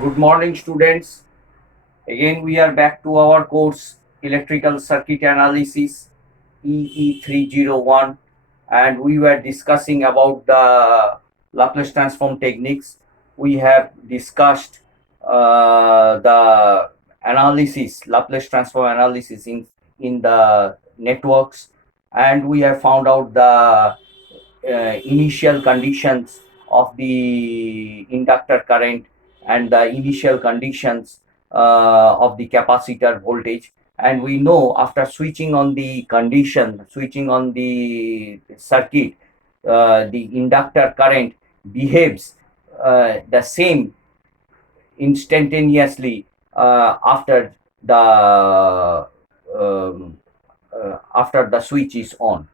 Good morning, students. Again, we are back to our course Electrical Circuit Analysis EE301, and we were discussing about the Laplace transform techniques. We have discussed the analysis, Laplace transform analysis in the networks, and we have found out the initial conditions of the inductor current and the initial conditions of the capacitor voltage. And we know after switching on the condition, switching on the circuit, the inductor current behaves the same instantaneously um, after the switch is on.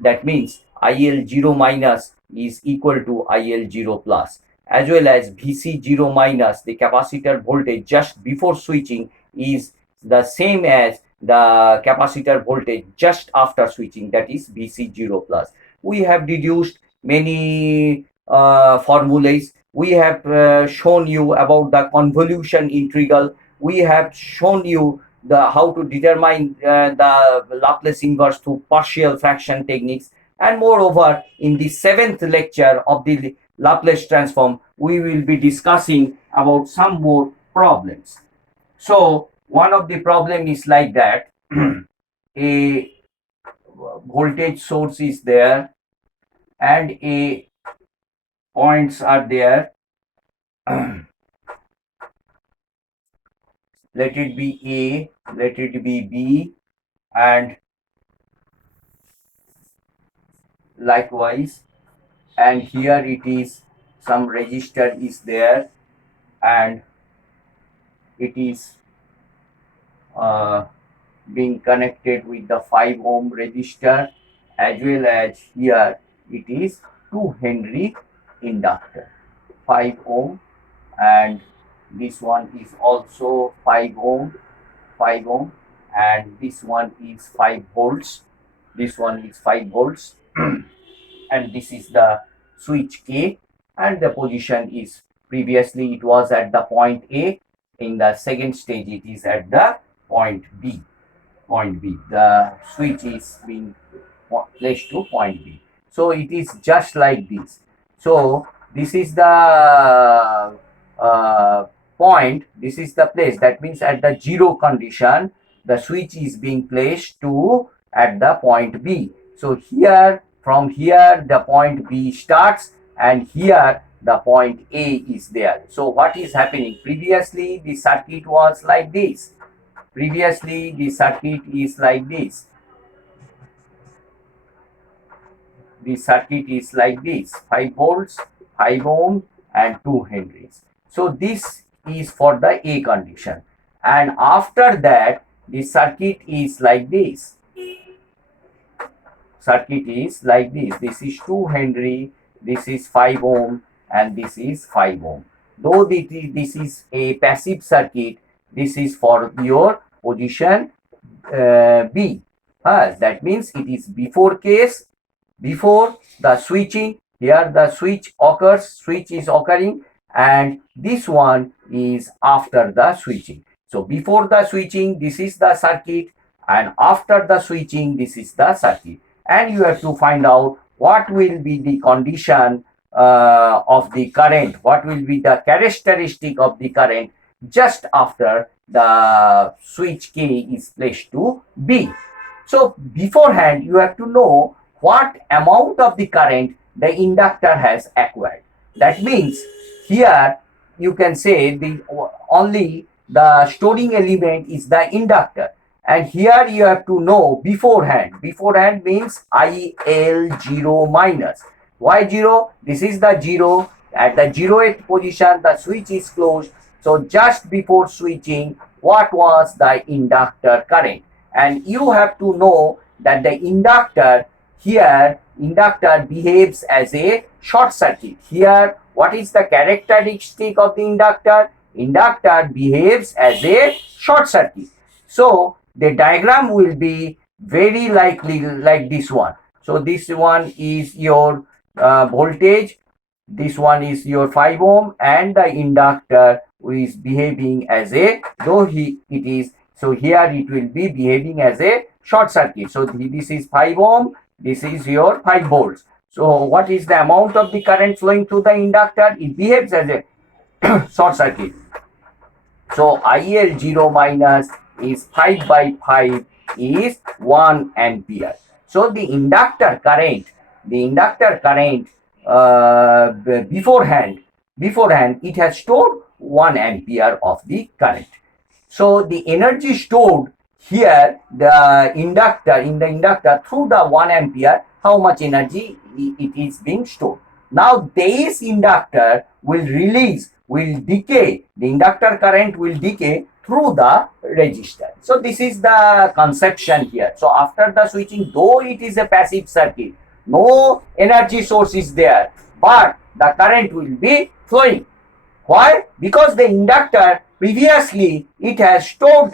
That means IL0 minus is equal to IL0 plus, as well as VC0 minus, the capacitor voltage just before switching, is the same as the capacitor voltage just after switching, that is VC0 plus. We have deduced many formulas. We have shown you about the convolution integral. We have shown you the how to determine the Laplace inverse through partial fraction techniques. And moreover, in the 7th lecture of the Laplace transform, we will be discussing about some more problems. So one of the problem is like that. A voltage source is there and a points are there. Let it be A, let it be B, and likewise, and here it is some resistor is there, and it is uh, being connected with the 5 ohm resistor, as well as here it is 2 Henry inductor, 5 ohm, and this one is also 5 ohm, 5 ohm, and this one is 5 volts, this one is 5 volts. And this is the switch K, and the position is, previously it was at the point A, in the second stage it is at the point B. The switch is being placed to point B. So it is just like this. So this is the point, this is the place. That means at the zero condition, the switch is being placed to at the point B. So here, from here, the point B starts, and here the point A is there. So what is happening? Previously, the circuit was like this. Previously, the circuit is like this. The circuit is like this: 5 volts, 5 ohm, and 2 henries. So this is for the A condition. And after that, the circuit is like this. Circuit is like this. This is 2 henry, this is 5 ohm, and this is 5 ohm. Though this is a passive circuit, this is for your position B. That means it is before case, before the switching. Here the switch occurs, switch is occurring, and this one is after the switching. So before the switching, this is the circuit, and after the switching, this is the circuit. And you have to find out what will be the condition of the current, what will be the characteristic of the current just after the switch K is placed to B. So beforehand, you have to know what amount of the current the inductor has acquired. That means here you can say the only the storing element is the inductor, and here you have to know beforehand. Beforehand means IL0 minus. Why 0? This is the 0. At the 0th position, the switch is closed. So just before switching, what was the inductor current? And you have to know that the inductor here, inductor behaves as a short circuit. Here, what is the characteristic of the inductor? Inductor behaves as a short circuit. So the diagram will be very likely like this one. So this one is your voltage, this one is your 5 ohm, and the inductor is behaving as a, though it is, so here it will be behaving as a short circuit. So this is 5 ohm, this is your 5 volts. So what is the amount of the current flowing through the inductor? It behaves as a short circuit. So IL0 minus is 5 by 5 is 1 ampere. So the inductor current beforehand it has stored 1 ampere of the current. So the energy stored here, in the inductor through the 1 ampere, how much energy it is being stored. Now this inductor will decay, the inductor current will decay through the resistor. So this is the conception here. So after the switching, though it is a passive circuit, no energy source is there, but the current will be flowing. Why? Because the inductor previously it has stored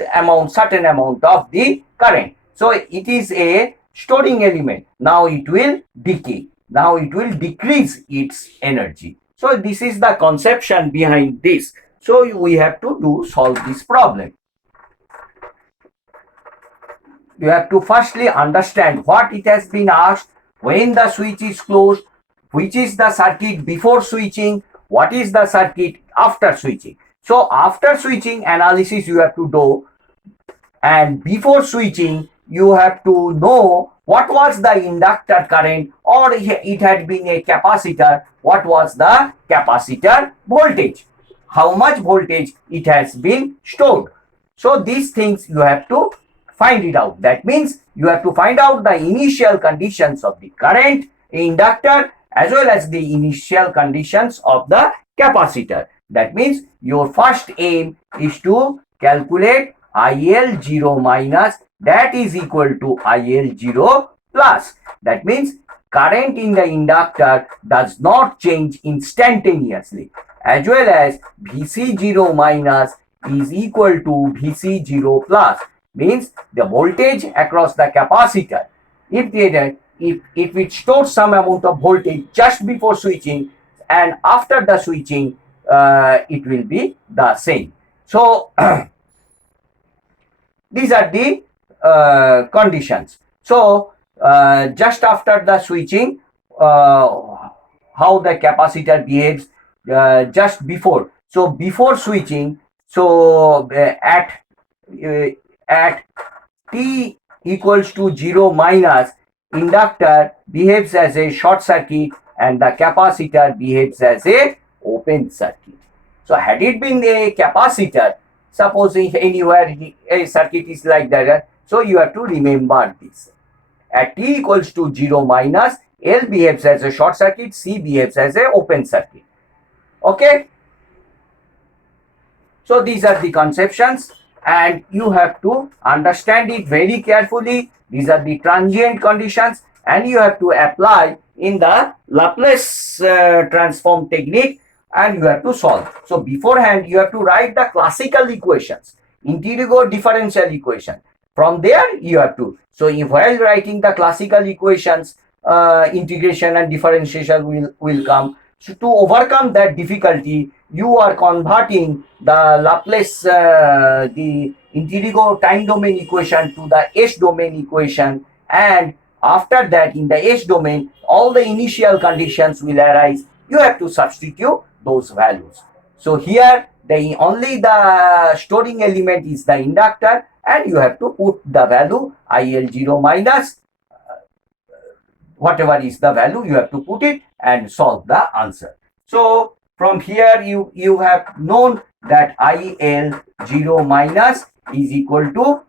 certain amount of the current. So it is a storing element. Now it will decay. Now it will decrease its energy. So this is the conception behind this. So we have to solve this problem. You have to firstly understand what it has been asked, when the switch is closed, which is the circuit before switching, what is the circuit after switching. So after switching analysis you have to do, and before switching you have to know what was the inductor current, or it had been a capacitor, what was the capacitor voltage, how much voltage it has been stored. So these things you have to find it out. That means you have to find out the initial conditions of the current inductor as well as the initial conditions of the capacitor. That means your first aim is to calculate IL0 minus, that is equal to IL0 plus. That means current in the inductor does not change instantaneously, as well as Vc0 minus is equal to Vc0 plus, means the voltage across the capacitor. If it stores some amount of voltage just before switching and after the switching, it will be the same. So these are the conditions. So just after the switching, how the capacitor behaves just before. So before switching, so at t equals to 0 minus, inductor behaves as a short circuit and the capacitor behaves as a open circuit. So had it been a capacitor, supposing anywhere a circuit is like that, so you have to remember this. At t equals to 0 minus, L behaves as a short circuit, C behaves as a open circuit. Okay. So these are the conceptions and you have to understand it very carefully. These are the transient conditions and you have to apply in the Laplace transform technique and you have to solve. So beforehand you have to write the classical equations, integral differential equation. From there you have to, so while writing the classical equations, integration and differentiation will come. So to overcome that difficulty, you are converting the Laplace, the integral time domain equation to the S domain equation, and after that in the S domain all the initial conditions will arise. You have to substitute those values. So here only the storing element is the inductor and you have to put the value IL0 minus, whatever is the value you have to put it and solve the answer. So from here you have known that IL0 minus is equal to,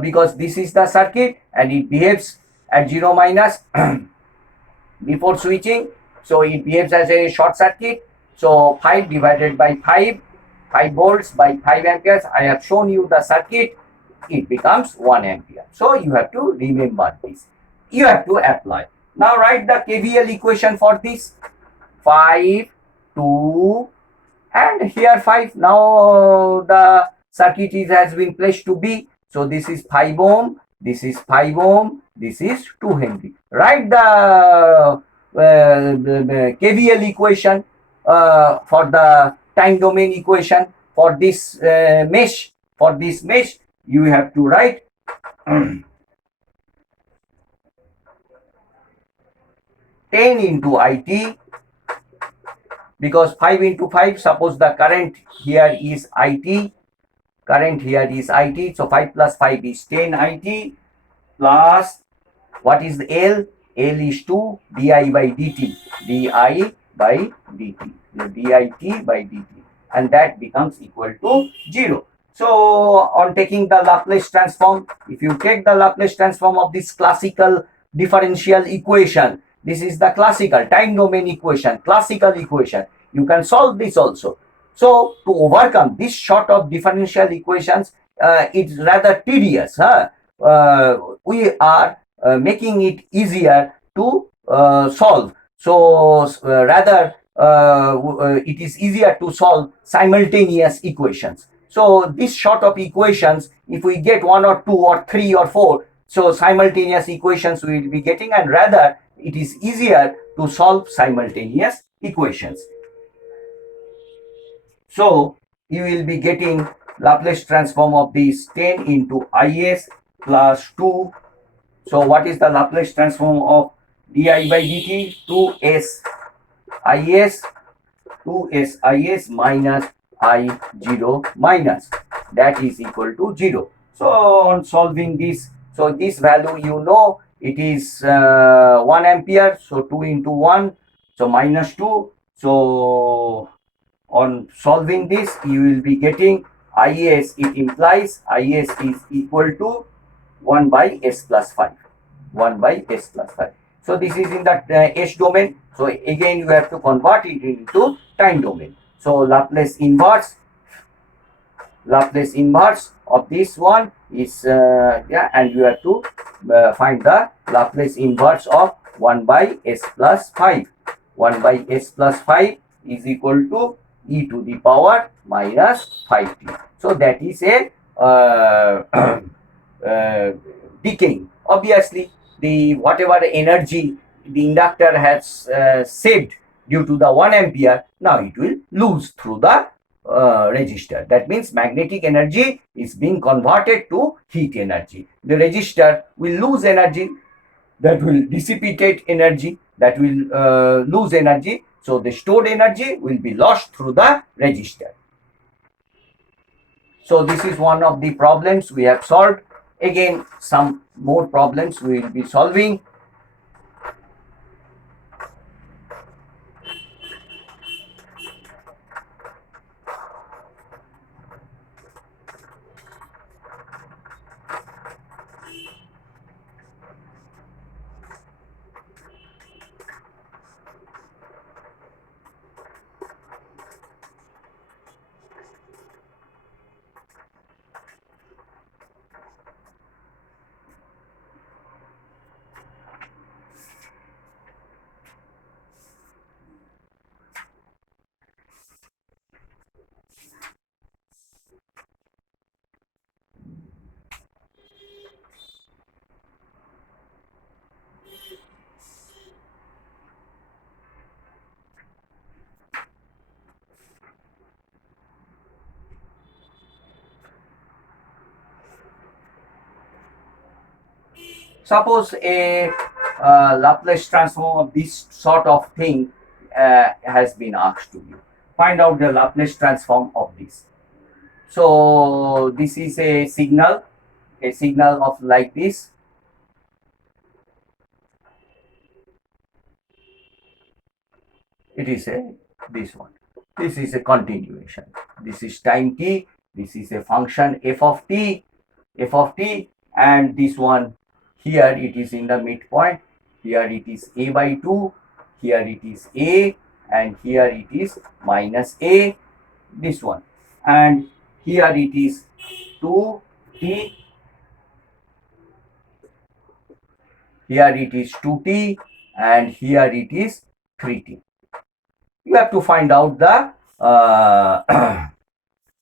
because this is the circuit and it behaves at 0 minus before switching, so it behaves as a short circuit. So 5 divided by 5 volts by 5 amperes, I have shown you the circuit, it becomes 1 ampere. So you have to remember this, you have to apply. Now write the KVL equation for this. 5, 2 and here 5. Now the circuit has been placed to B. So this is 5 ohm, this is 5 ohm, this is 2 Henry. Write the KVL equation for the time domain equation. for this mesh, you have to write 10 into IT, because 5 into 5, suppose the current here is IT, so 5 plus 5 is 10 IT, plus what is the L? L is 2 di by dt, di by dt, dit by dt, and that becomes equal to 0. So on taking the Laplace transform, if you take the Laplace transform of this classical differential equation, this is the classical time domain equation, you can solve this also. So to overcome this sort of differential equations, it's rather tedious. We are making it easier to solve. So rather it is easier to solve simultaneous equations. So this sort of equations, if we get 1 or 2 or 3 or 4, so simultaneous equations we will be getting, and rather it is easier to solve simultaneous equations. So you will be getting Laplace transform of this 10 into Is plus 2. So what is the Laplace transform of di by dt? 2s is minus I0 minus, that is equal to 0. So on solving this, so this value, you know, it is 1 ampere, so 2 into 1, so minus 2. So on solving this, you will be getting Is, it implies Is is equal to 1 by s plus 5. So this is in the S domain. So again you have to convert it into time domain. So Laplace inverse of this one is and you have to find the Laplace inverse of 1 by s plus 5. 1 by s plus 5 is equal to e to the power minus 5t. So that is a decaying. Obviously, the whatever energy the inductor has saved due to the 1 ampere, now it will lose through the resistor. That means magnetic energy is being converted to heat energy. The resistor will lose energy, that will dissipate energy, that will lose energy. So the stored energy will be lost through the resistor. So this is one of the problems we have solved. Again, some more problems we will be solving. Suppose a Laplace transform of this sort of thing has been asked to you. Find out the Laplace transform of this. So this is a signal of like this. It is this one. This is a continuation. This is time t. This is a function f of t, and this one here it is in the midpoint. Here it is a by 2. Here it is a, and here it is minus a. This one, and here it is 2t. Here it is 2t, and here it is 3t. You have to find out the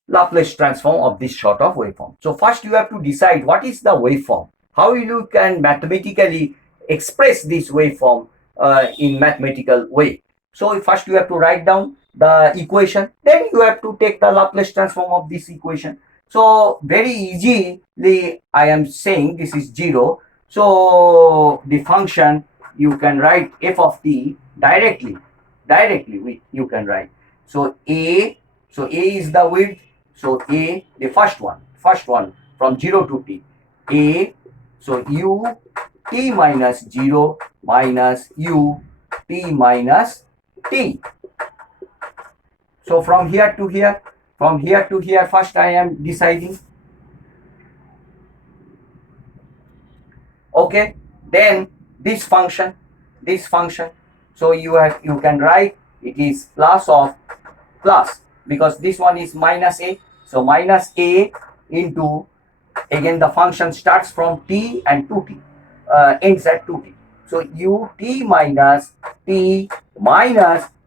Laplace transform of this sort of waveform. So first you have to decide what is the waveform. How you can mathematically express this waveform in mathematical way. So first you have to write down the equation, then you have to take the Laplace transform of this equation. So very easily I am saying this is 0. So the function you can write f of t directly you can write. So a is the width. So a, the first one from 0 to t, a, so u t minus 0 minus u t minus t. So from here to here, first I am deciding. Okay, then this function. So you can write it is plus, because this one is minus a. So minus a into, again the function starts from t and 2t, ends at 2t. So u t minus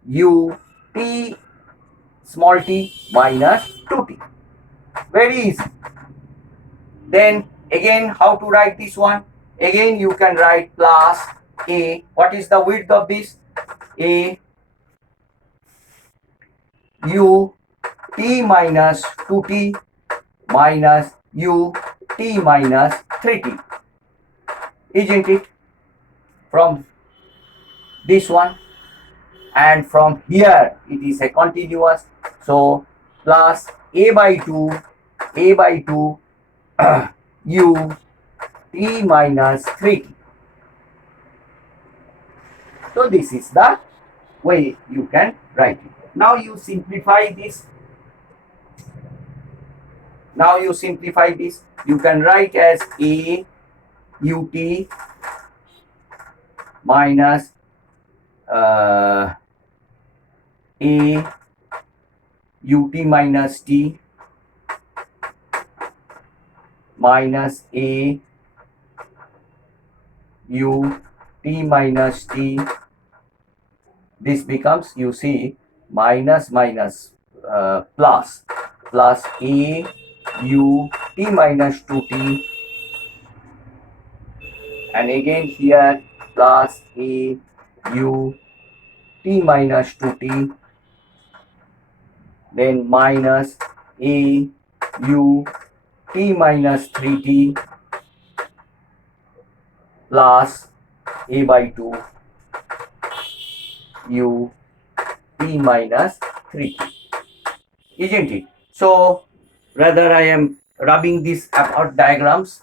u t small t minus 2t. Very easy. Then again, how to write this one? Again you can write plus a. What is the width of this? A u t minus 2t minus u t minus 3t. Isn't it? From this one, and from here it is a continuous. So plus a by 2 u t minus 3t. So this is the way you can write it. Now you simplify this. You can write as a ut minus a ut minus t minus a u t minus t. This becomes, you see, minus plus a u t minus 2t, and again here plus a u t minus 2t, then minus a u t minus 3t plus a by 2 u t minus 3t. Isn't it? So rather I am rubbing these apart diagrams.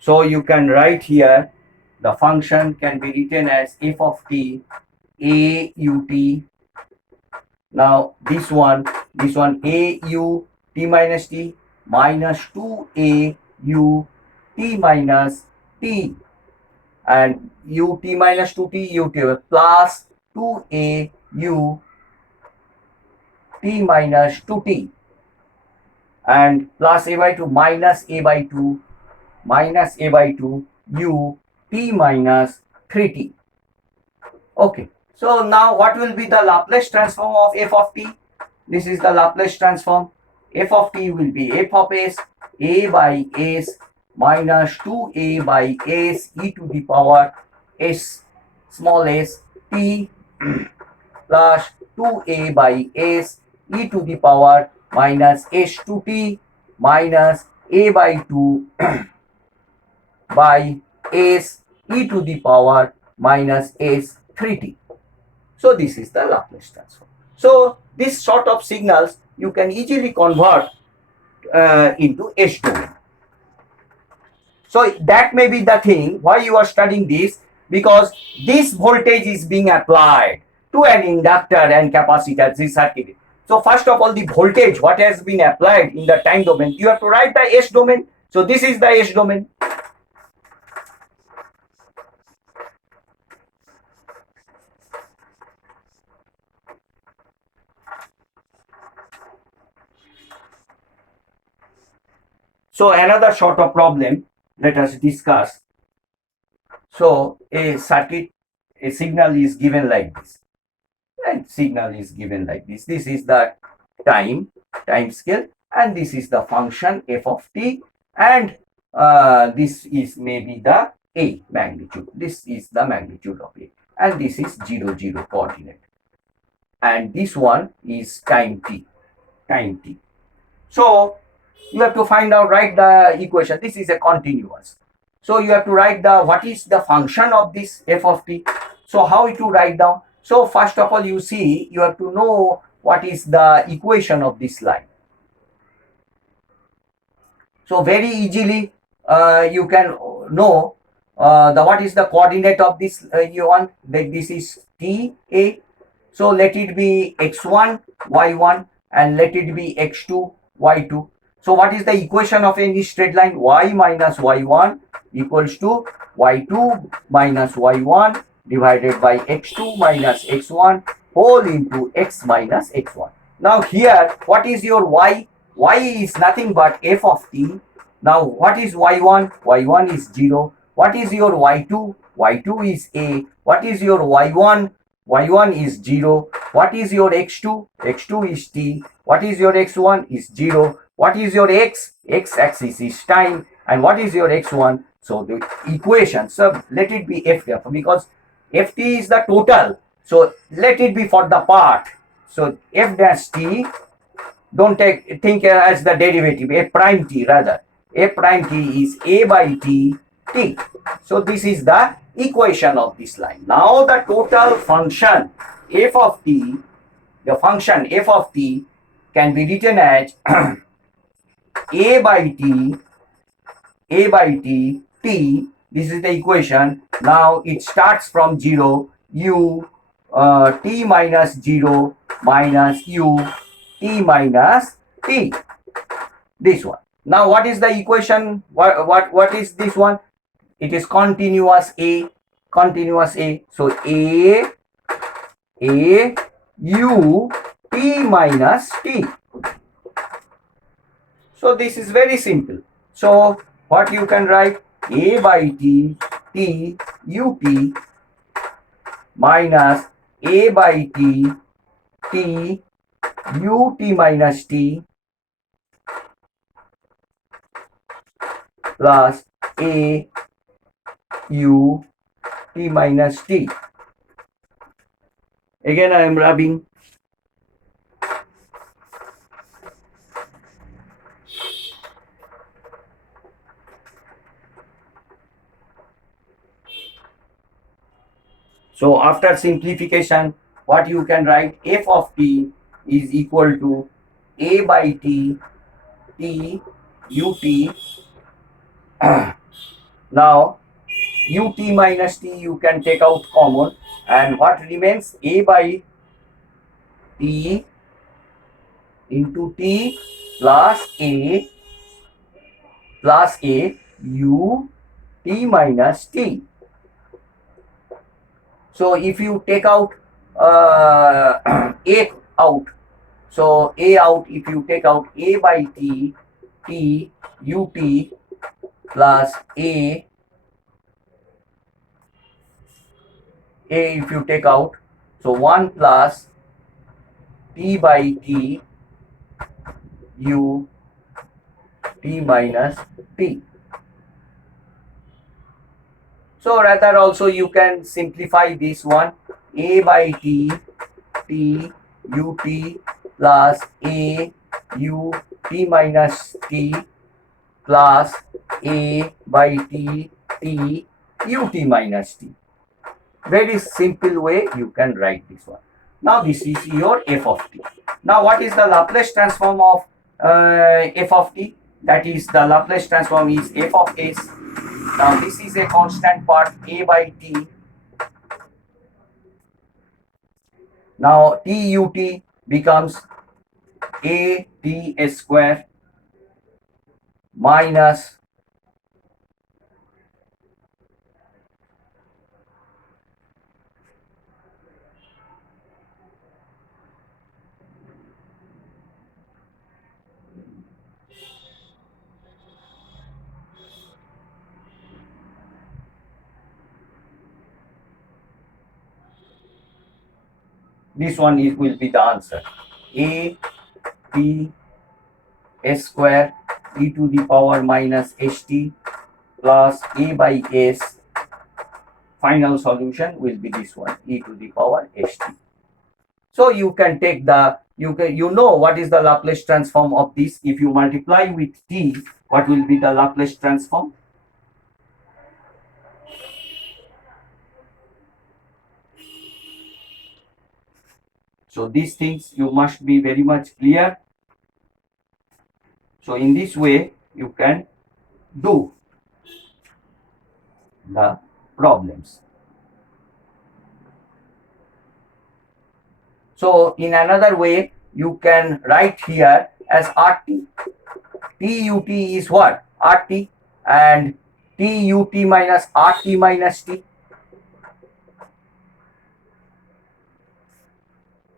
So you can write here, the function can be written as f of t a u t. Now this one a u t minus t minus 2a u t minus t, and u t minus 2t u t plus 2a u t minus 2t, and plus a by 2 minus a by 2 u t minus 3t. Okay, so now what will be the Laplace transform of f of t? This is the Laplace transform. F of t will be f of s, a by s minus 2a by s e to the power s small s t plus 2a by s e to the power minus s 2t minus a by 2 by s e to the power minus s 3t. So this is the Laplace transform. So this sort of signals you can easily convert into S domain. So that may be the thing why you are studying this, because this voltage is being applied to an inductor and capacitor, this circuit. So first of all, the voltage what has been applied in the time domain, you have to write the S domain. So this is the S domain. So another sort of problem, let us discuss. So a circuit a signal is given like this, and signal is given like this. This is the time scale, and this is the function f of t, and this is maybe the a magnitude. This is the magnitude of a, and this is 0 0 coordinate, and this one is time t. So you have to find out, write the equation. This is a continuous, so you have to write the what is the function of this f of t. So how to write down? So first of all, you see, you have to know what is the equation of this line. So very easily you can know the what is the coordinate of this you want, that this is t a. So let it be x1 y1, and let it be x2 y2. So what is the equation of any straight line? Y minus y1 equals to y2 minus y1 divided by x2 minus x1 whole into x minus x1. Now here, what is your y? Y is nothing but f of t. Now what is y1? Y1 is 0. What is your y2? Y2 is a. What is your y1? Y1 is 0. What is your x2? X2 is t. What is your x1? Is 0. What is your x? X axis is time. And what is your x1? So the equation, so let it be f because ft is the total. So let it be for the part. So f dash t, don't think as the derivative, a prime t rather. A prime t is a by t t. So this is the equation of this line. Now the total function f of t, the function f of t can be written as a by t, t. This is the equation. Now it starts from 0, u t minus 0 minus u t minus t. This one. Now what is the equation? What is this one? It is continuous a. So a u t minus t. So this is very simple. So what you can write? A by t ut minus a by t ut minus t plus a u t minus t. Again I am rubbing. So after simplification, what you can write? F of t is equal to a by t ut. Now ut minus t you can take out common, and what remains? A by t into t plus a u t minus t. So if you take out a out, so a out, if you take out a by t ut plus a if you take out, so 1 plus t by t u t minus t. So rather also you can simplify this one. A by t ut plus a u t minus t plus a by t ut minus t. Very simple way you can write this one. Now this is your f of t. Now what is the Laplace transform of f of t? That is, the Laplace transform is f of s. Now this is a constant part, a by t. Now tut becomes a t square minus This one is will be the answer. A t s square e to the power minus st plus a by s. Final solution will be this one, e to the power st. So you can take the, you know what is the Laplace transform of this. If you multiply with t, what will be the Laplace transform? So these things you must be very much clear. So in this way you can do the problems. So in another way you can write here as RT. TUT is what? RT, and TUT minus RT minus T.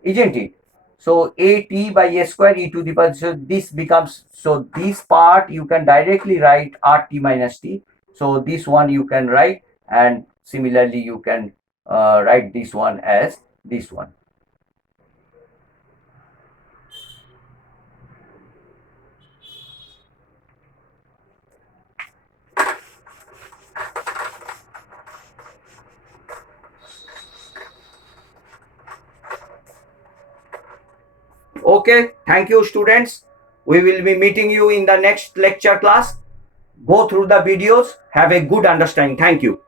Isn't it? So AT by a square e to the power, so this becomes, so this part you can directly write RT minus T. So this one you can write, and similarly you can write this one as this one. Okay, thank you students. We will be meeting you in the next lecture class. Go through the videos, have a good understanding. Thank you.